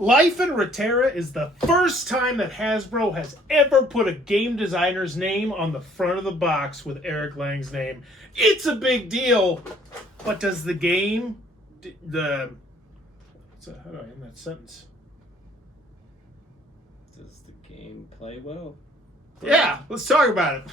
Life in Reterra is the first time that Hasbro has ever put a game designer's name on the front of the box with Eric Lang's name. It's a big deal, but does the game, how do I end that sentence? Does the game play well? Yeah, let's talk about it.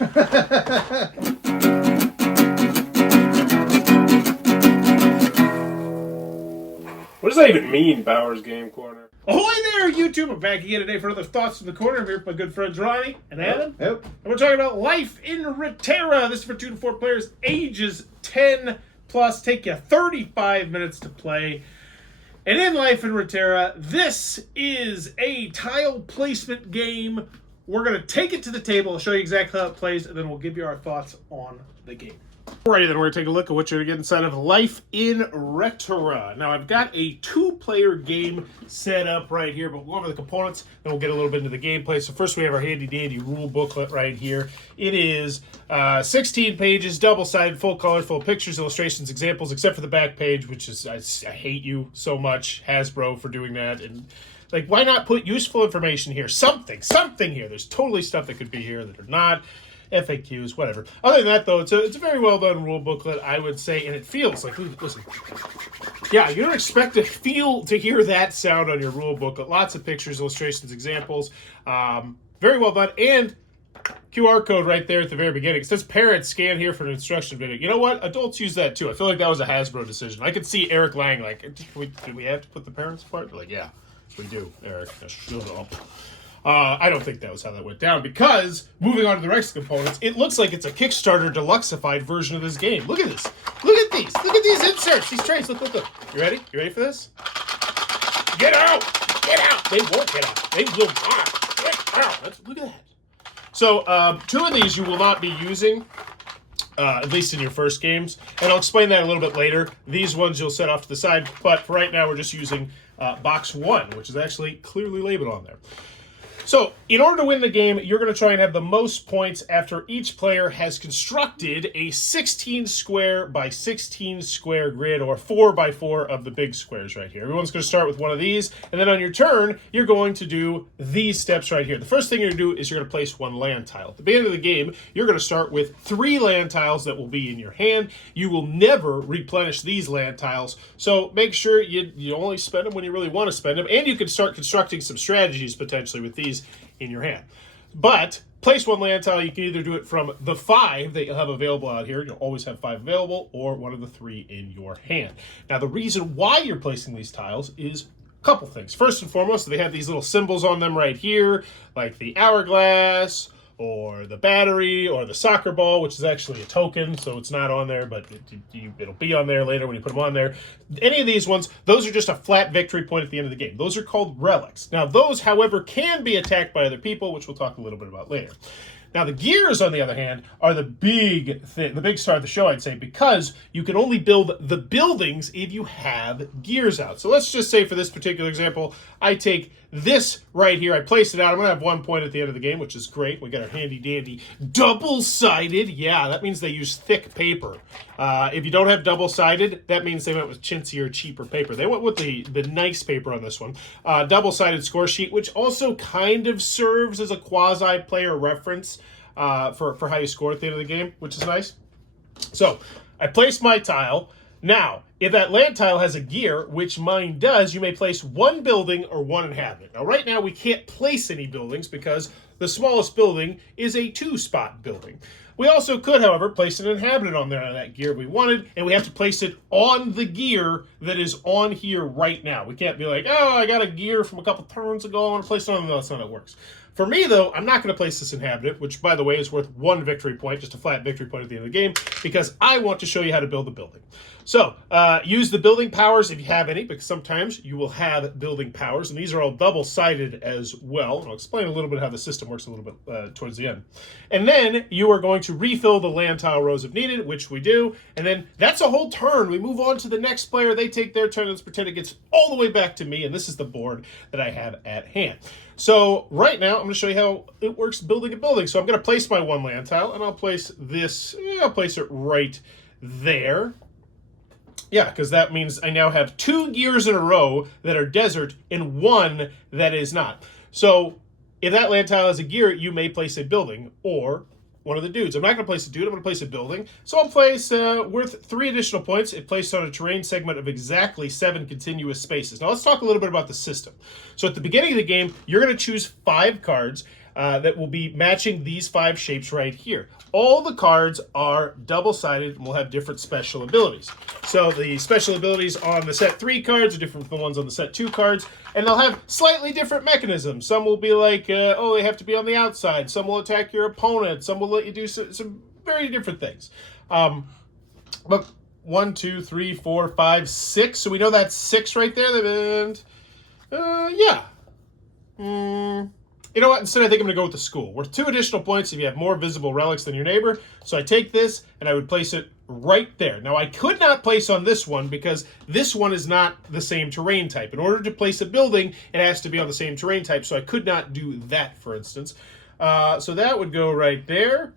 What does that even mean, Bauer's Game Corner? Ahoy there, YouTube! I'm back again today for another Thoughts in the Corner. I'm here with my good friends Ronnie and Adam. Yep. And we're talking about Life in Reterra. This is for 2 to 4 players, ages 10 plus. Take you 35 minutes to play. And in Life in Reterra, this is a tile placement game. We're going to take it to the table, I'll show you exactly how it plays, and then we'll give you our thoughts on the game. Alrighty, then we're going to take a look at what you're going to get inside of Life in Reterra. Now, I've got a 2-player game set up right here, but we'll go over the components, then we'll get a little bit into the gameplay. So first we have our handy-dandy rule booklet right here. It is 16 pages, double-sided, full color, full pictures, illustrations, examples, except for the back page, which is, I hate you so much, Hasbro, for doing that. And like, why not put useful information here? Something here. There's totally stuff that could be here that are not. FAQs, whatever. Other than that, though, it's a very well done rule booklet, I would say, and it feels like, listen, yeah, you don't expect to hear that sound on your rule booklet. Lots of pictures, illustrations, examples, very well done, and QR code right there at the very beginning. It says parents scan here for an instruction video. You know what? Adults use that too. I feel like that was a Hasbro decision. I could see Eric Lang like, do we have to put the parents part? They're like, yeah, we do, Eric. Now shut up. I don't think that was how that went down, because moving on to the rest of the components, it looks like it's a Kickstarter deluxeified version of this game. Look at this. Look at these. Look at these inserts. These trays. Look. You ready? You ready for this? Get out. Get out. They won't get out. They will not. Get out. Look at that. So 2 of these you will not be using, at least in your first games, and I'll explain that a little bit later. These ones you'll set off to the side, but for right now we're just using box 1, which is actually clearly labeled on there. So, in order to win the game, you're going to try and have the most points after each player has constructed a 16 square by 16 square grid, or 4 by 4 of the big squares right here. Everyone's going to start with one of these, and then on your turn, you're going to do these steps right here. The first thing you're going to do is you're going to place 1 land tile. At the beginning of the game, you're going to start with 3 land tiles that will be in your hand. You will never replenish these land tiles, so make sure you only spend them when you really want to spend them, and you can start constructing some strategies potentially with these in your hand. But place 1 land tile. You can either do it from the 5 that you'll have available out here. You'll always have 5 available, or one of the 3 in your hand. Now, the reason why you're placing these tiles is a couple things. First and foremost, they have these little symbols on them right here, like the hourglass, or the battery, or the soccer ball, which is actually a token, so it's not on there, but it'll be on there later when you put them on there. Any of these ones, those are just a flat victory point at the end of the game. Those are called relics. Now, those, however, can be attacked by other people, which we'll talk a little bit about later. Now, the gears, on the other hand, are the big thing, the big star of the show, I'd say, because you can only build the buildings if you have gears out. So let's just say for this particular example, I take this right here, I place it out. I'm going to have 1 point at the end of the game, which is great. We got our handy-dandy double-sided. Yeah, that means they use thick paper. If you don't have double-sided, that means they went with chintzier, cheaper paper. They went with the nice paper on this one. Double-sided score sheet, which also kind of serves as a quasi-player reference for how you score at the end of the game, which is nice. So I placed my tile. Now, if that land tile has a gear, which mine does, you may place 1 building or 1 inhabitant. Now, right now, we can't place any buildings because the smallest building is a 2-spot building. We also could, however, place an inhabitant on there on that gear if we wanted, and we have to place it on the gear that is on here right now. We can't be like, oh, I got a gear from a couple turns ago, I want to place it on. No, that's not how it works. For me, though, I'm not going to place this inhabitant, which, by the way, is worth 1 victory point, just a flat victory point at the end of the game, because I want to show you how to build a building. So, use the building powers if you have any, because sometimes you will have building powers, and these are all double-sided as well. And I'll explain a little bit how the system works a little bit towards the end. And then you are going to refill the land tile rows if needed, which we do, and then that's a whole turn. We move on to the next player. They take their turn. Let's pretend it gets all the way back to me, and this is the board that I have at hand. So right now, I'm going to show you how it works building a building. So I'm going to place my 1 land tile, and I'll place this, I'll place it right there. Yeah, because that means I now have 2 gears in a row that are desert and 1 that is not. So if that land tile has a gear, you may place a building or one of the dudes. I'm not going to place a dude, I'm going to place a building. So I'll place, worth 3 additional points, it placed on a terrain segment of exactly 7 continuous spaces. Now let's talk a little bit about the system. So at the beginning of the game, you're going to choose 5 cards that will be matching these 5 shapes right here. All the cards are double-sided and will have different special abilities. So the special abilities on the set 3 cards are different from the ones on the set 2 cards, and they'll have slightly different mechanisms. Some will be like, they have to be on the outside. Some will attack your opponent. Some will let you do some very different things. But 1, 2, 3, 4, 5, 6. So we know that's 6 right there. And, yeah. You know what? Instead, I think I'm going to go with the school. Worth 2 additional points if you have more visible relics than your neighbor. So I take this, and I would place it right there. Now, I could not place on this one because this one is not the same terrain type. In order to place a building, it has to be on the same terrain type, so I could not do that, for instance. So that would go right there.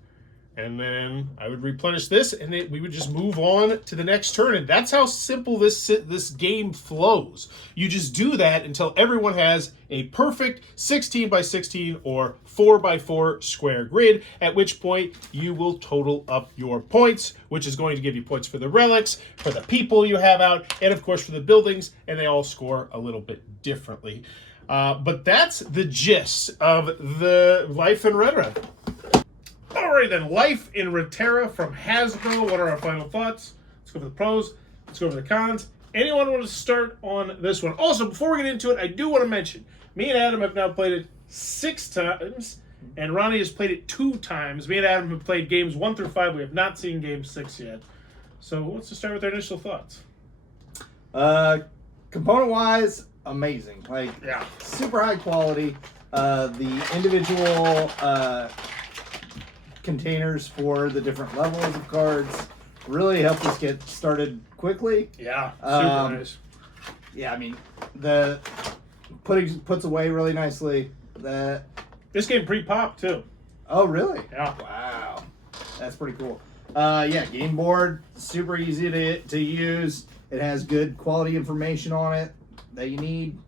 And then I would replenish this, and we would just move on to the next turn. And that's how simple this game flows. You just do that until everyone has a perfect 16 by 16 or 4 by 4 square grid, at which point you will total up your points, which is going to give you points for the relics, for the people you have out, and of course for the buildings, and they all score a little bit differently. But that's the gist of the Life in Reterra. Alright then, Life in Reterra from Hasbro. What are our final thoughts? Let's go for the pros. Let's go over the cons. Anyone want to start on this one? Also, before we get into it, I do want to mention, me and Adam have now played it 6 times, and Ronnie has played it 2 times. Me and Adam have played games 1 through 5. We have not seen game 6 yet. So let's just start with our initial thoughts. Component-wise, amazing. Like, Yeah. super high quality. The individual containers for the different levels of cards really helped us get started quickly. Yeah, super nice. Yeah, I mean, the puts away really nicely. This game pre-popped too. Oh, really? Yeah. Wow, that's pretty cool. Yeah, game board, super easy to use. It has good quality information on it that you need.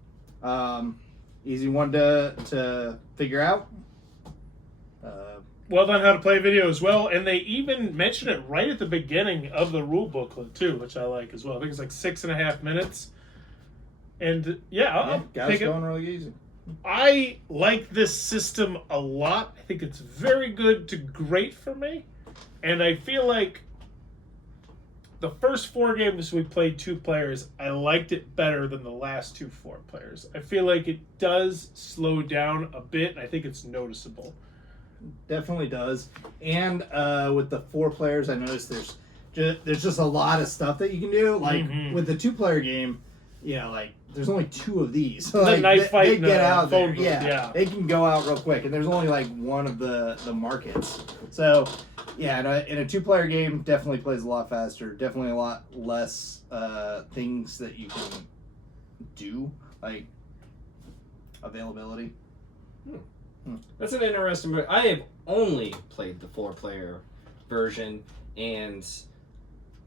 Easy one to figure out. Well done how to play video as well, and they even mention it right at the beginning of the rule booklet too, which I like as well. I think it's like 6.5 minutes, and yeah, got us going really easy. I like this system a lot. I think it's very good to great for me, and I feel like the first 4 games we played 2 players, I liked it better than the last 2 4 players. I feel like it does slow down a bit, and I think it's noticeable. Definitely does. And with the 4 players, I noticed there's just a lot of stuff that you can do. Like with the 2-player game, like there's only 2 of these. So, like, knife fight they and get a out there. phone booth, yeah. They can go out real quick, and there's only like 1 of the markets. So yeah, in a 2-player game, definitely plays a lot faster. Definitely a lot less things that you can do, like availability. That's an interesting. I have only played the 4-player version, and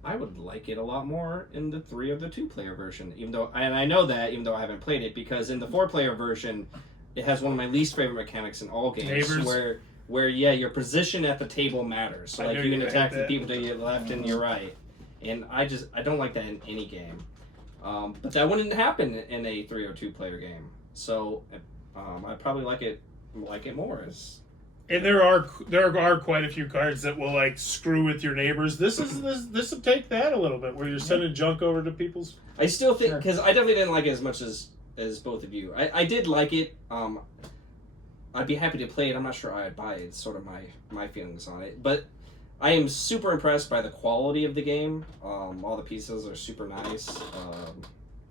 I would like it a lot more in the 3 or the 2-player version. Even though I know that, even though I haven't played it, because in the 4-player version, it has one of my least favorite mechanics in all games, Neighbors. where your position at the table matters. So like you can attack the people to your left and your right, and I don't like that in any game. But that wouldn't happen in a 3 or 2-player game. So I probably like it more as. And there are quite a few cards that will like screw with your neighbors. This will take that a little bit, where you're sending junk over to people's. I still think, because I definitely didn't like it as much as both of you. I did like it. I'd be happy to play it. I'm not sure I'd buy it. It's sort of my feelings on it. But I am super impressed by the quality of the game. All the pieces are super nice.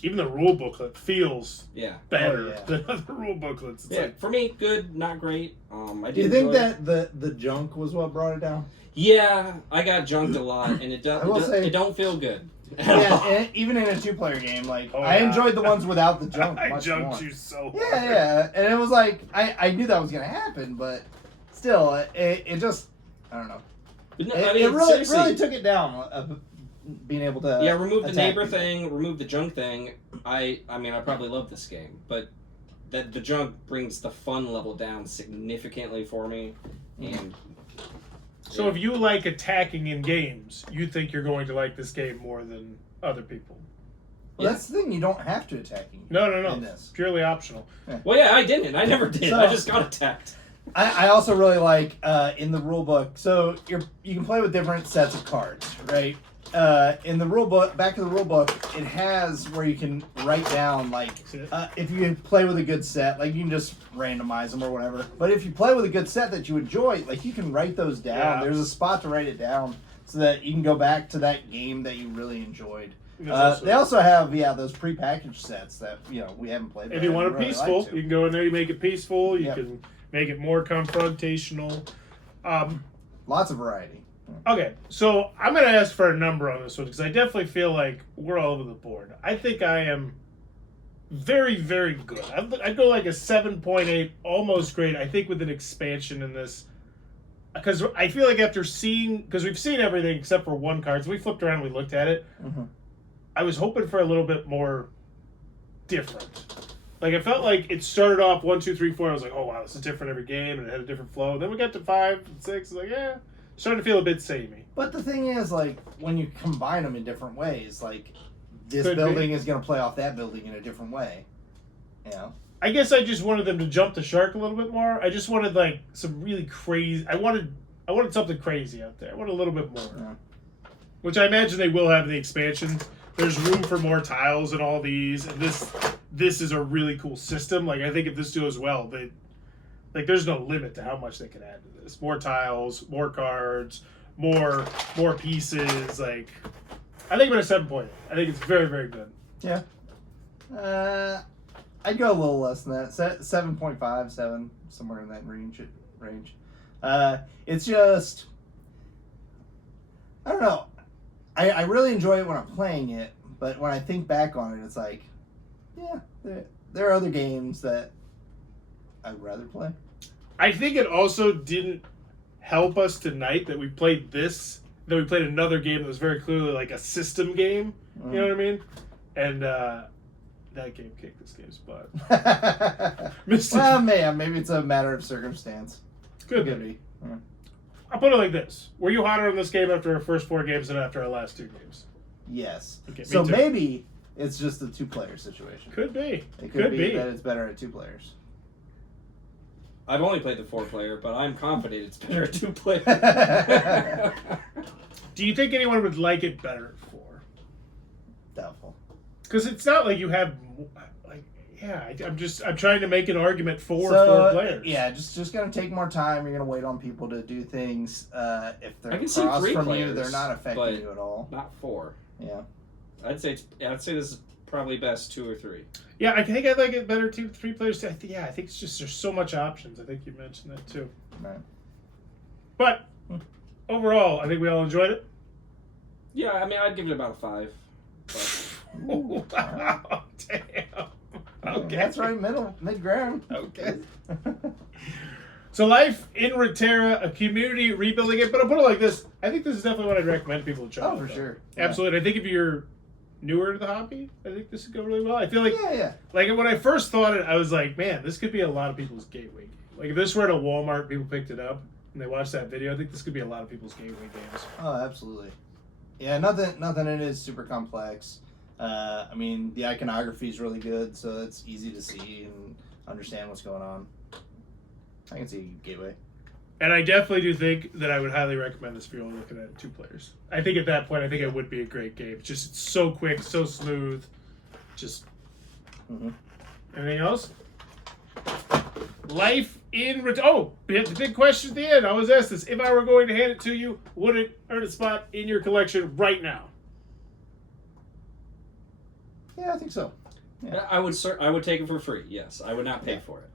Even the rule booklet feels better Oh, yeah. than other rule booklets. It's like, For me, good, not great. Do you think that the junk was what brought it down? Yeah, I got junked a lot, and it don't feel good. Yeah, and even in a 2-player game, like I enjoyed the ones without the junk. I much junked more. you so hard. Yeah, and it was like I knew that was gonna happen, but still, it just I don't know. But no, It, I mean, it really seriously, took it down being able to remove the attack neighbor people. thing, remove the junk thing. I mean, I probably love this game, but that the junk brings the fun level down significantly for me. And So if you like attacking in games, you think you're going to like this game more than other people. Well, that's the thing. You don't have to attack in No. this. Purely optional. well, yeah, I didn't. I never did. So- I just got attacked. I also really like in the rule book. So you can play with different sets of cards, right? In the rule book, back of the rule book, it has where you can write down like if you play with a good set, like you can just randomize them or whatever. But if you play with a good set that you enjoy, like you can write those down. Yeah. There's a spot to write it down so that you can go back to that game that you really enjoyed. They also have those prepackaged sets that we haven't played. If you want it really peaceful, like to. you can go in there. You make it peaceful. You Yep. can make it more confrontational. Lots of variety. Okay, so I'm going to ask for a number on this one because I definitely feel like we're all over the board. I think I am very, very good. I'd go like a 7.8, almost great. I think with an expansion in this. Because I feel like after seeing, because we've seen everything except for one card, so we flipped around and we looked at it. Mhm. I was hoping for a little bit more different. Like, I felt like it started off 1, 2, 3, 4. I was like, oh, wow, this is different every game, and it had a different flow. Then we got to 5 and 6. Like, yeah, starting to feel a bit samey. But the thing is, like, when you combine them in different ways, like, this Could building be. is going to play off that building in a different way. You know? I guess I just wanted them to jump the shark a little bit more. I just wanted, like, some really crazy... I wanted something crazy out there. I wanted a little bit more. Yeah. Which I imagine they will have in the expansion. There's room for more tiles in all these, and this is a really cool system. Like, I think if this goes well, there's no limit to how much they can add to this. More tiles, more cards, more pieces. Like, I think I'm at a 7.8. I think it's very, very good. Yeah. I'd go a little less than that. 7.5, 7, somewhere in that range. It's just... I don't know. I really enjoy it when I'm playing it, but when I think back on it, it's like, yeah, there are other games that I'd rather play. I think it also didn't help us tonight that we played this, that we played another game that was very clearly like a system game. You know what I mean? And that game kicked this game's butt. Well, maybe it's a matter of circumstance. Could be. Yeah. I'll put it like this. Were you hotter on this game after our first 4 games than after our last 2 games? Yes. Okay, So me too. maybe it's just a 2-player situation. Could be. It could be that it's better at 2 players. I've only played the 4-player, but I'm confident it's better at 2-player. Do you think anyone would like it better at 4? Doubtful. Because it's not like you have, like, yeah. I'm trying to make an argument for 4 players. Yeah, just gonna take more time. You're gonna wait on people to do things. If they're I can see across 3 from players, you, they're not affecting but you at all. Not 4. Yeah. I'd say this is probably best 2 or 3. Yeah, I think I'd like it better 2, 3 players. I think it's just there's so much options. I think you mentioned that too. Right. But overall, I think we all enjoyed it. Yeah, I mean, I'd give it about a 5. But Wow, damn. Okay, That's right, mid ground. Okay. So Life in Reterra, a community rebuilding it, but I'll put it like this. I think this is definitely what I'd recommend people to try. Oh, out, for though. sure. Absolutely. I think if you're newer to the hobby, I think this would go really well. I feel like, Yeah. like when I first thought it, I was like, man, this could be a lot of people's gateway game. Like if this were at a Walmart, people picked it up and they watched that video, I think this could be a lot of people's gateway games. Oh, absolutely. Yeah, nothing in it is super complex. I mean, the iconography is really good, so it's easy to see and understand what's going on. I can see Gateway. And I definitely do think that I would highly recommend this if you're only looking at 2 players. I think at that point, I think it would be a great game. It's so quick, so smooth. Just anything else? Life in Reterra. Oh, the big question at the end. I was asked this: if I were going to hand it to you, would it earn a spot in your collection right now? Yeah, I think so. Yeah. I would take it for free. Yes, I would not pay for it.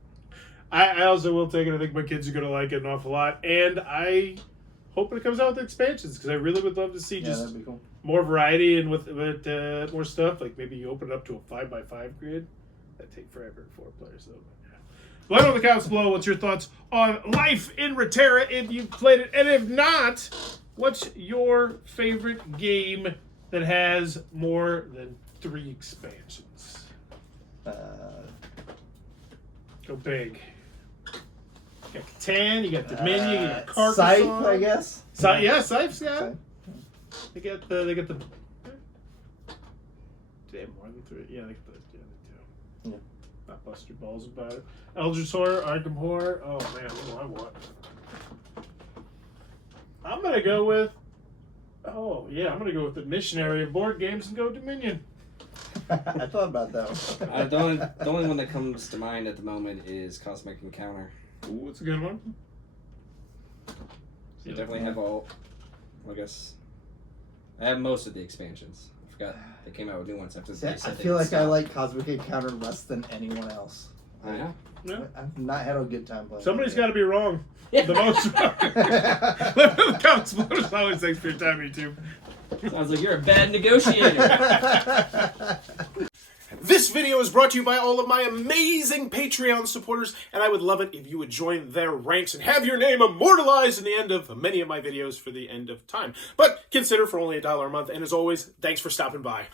I also will take it. I think my kids are going to like it an awful lot, and I hope it comes out with expansions because I really would love to see just that'd be cool. more variety and with more stuff. Like maybe you open it up to a 5x5 grid. That'd take forever at 4 players though. But yeah. Let me know in the comments below what's your thoughts on Life in Reterra if you've played it, and if not, what's your favorite game that has more than 3 expansions? Go big. You got Catan, you got Dominion, you got Carcassonne. Scythe, I guess. Yeah, Scythe's got. Scythe. They get the. Do they have more than 3? Yeah, they do. Yeah. Not bust your balls about it. Eldritch Horror, Arkham Horror. Oh man, what do I want? I'm gonna go with. Oh yeah, I'm gonna go with the Missionary of board games and go Dominion. I thought about that one. The only one that comes to mind at the moment is Cosmic Encounter. Ooh, it's a good one. You definitely have all. I guess I have most of the expansions. I forgot they came out with new ones after. I feel like I like Cosmic Encounter less than anyone else. I know. Yeah. I've not had a good time playing. Somebody's got to be wrong. The most. Let me know in the comments below. As always, thanks for your time, YouTube. Sounds like you're a bad negotiator. This video is brought to you by all of my amazing Patreon supporters, and I would love it if you would join their ranks and have your name immortalized in the end of many of my videos for the end of time. But consider for only $1 a month, and as always, thanks for stopping by.